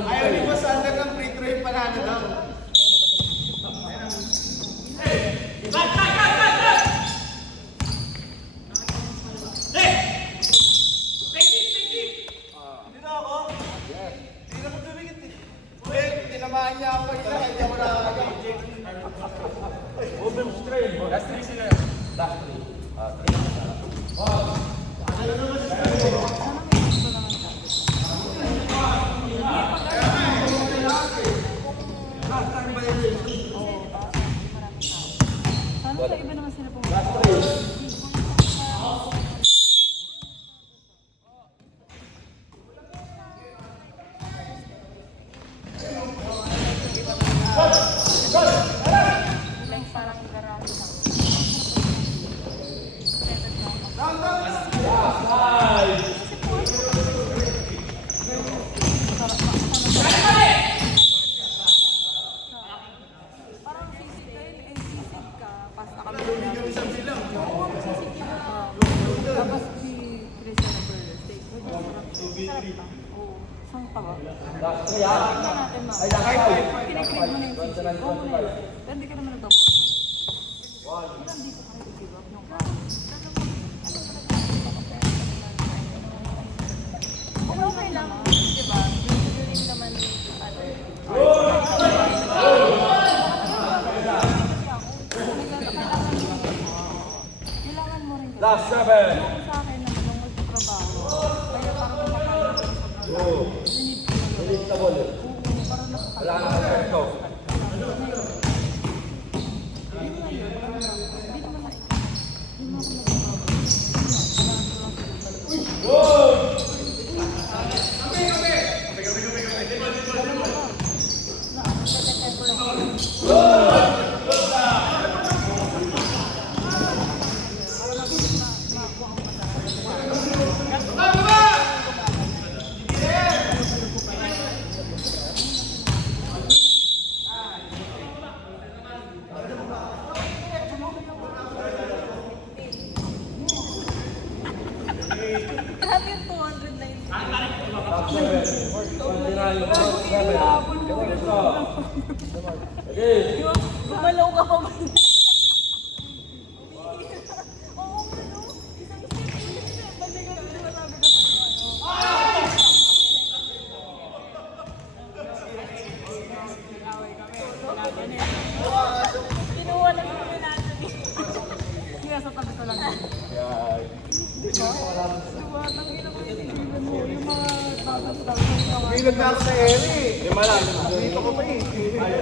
Ayaw ni Boss Sander ng free throw yung panalo daw. Hindi na ako. Hindi na ako tumingit eh. Uy, tinamaan niya ako kanina. Hindi ako nakakagay. Open strain. Last 3 sila. Last 3. Sana iba naman sila pumunta. Like parang garami lang. Parang physical, sisig ka, pasta ka muna. Tapos si Christopher steak. Sarap pa. Oo. Saan pa ba? Tingnan natin ma. Kinikilig mo na yung sisig. Oo na yun. Pero hindi ka naman nag-double. Ilan dito ka nag-give up nung parang. Okay lang. Diba? During naman kailangan mo rin kasi. Last 7. Yung sa akin naman, nung magtatrabaho, kaya parang kumakain ko sa trabaho. Need ko na Release the ball. Oo, parang nakakalimutan. Wala na ka ito. Yun na yun. Hindi naman na. Hindi mo ako nagtatrabaho. Grabe yung 290. Gumalaw ka pa ba? Oo nga no. Isang step. Balik ka rin masabi ka sa kinuha lang kami natin. Kaya sa tabi ko lang. Diba? Nang ina ko yung mga babas-babas. Bilag na ako sa Eri. Lima lang. Dito ko pa eh. Ay,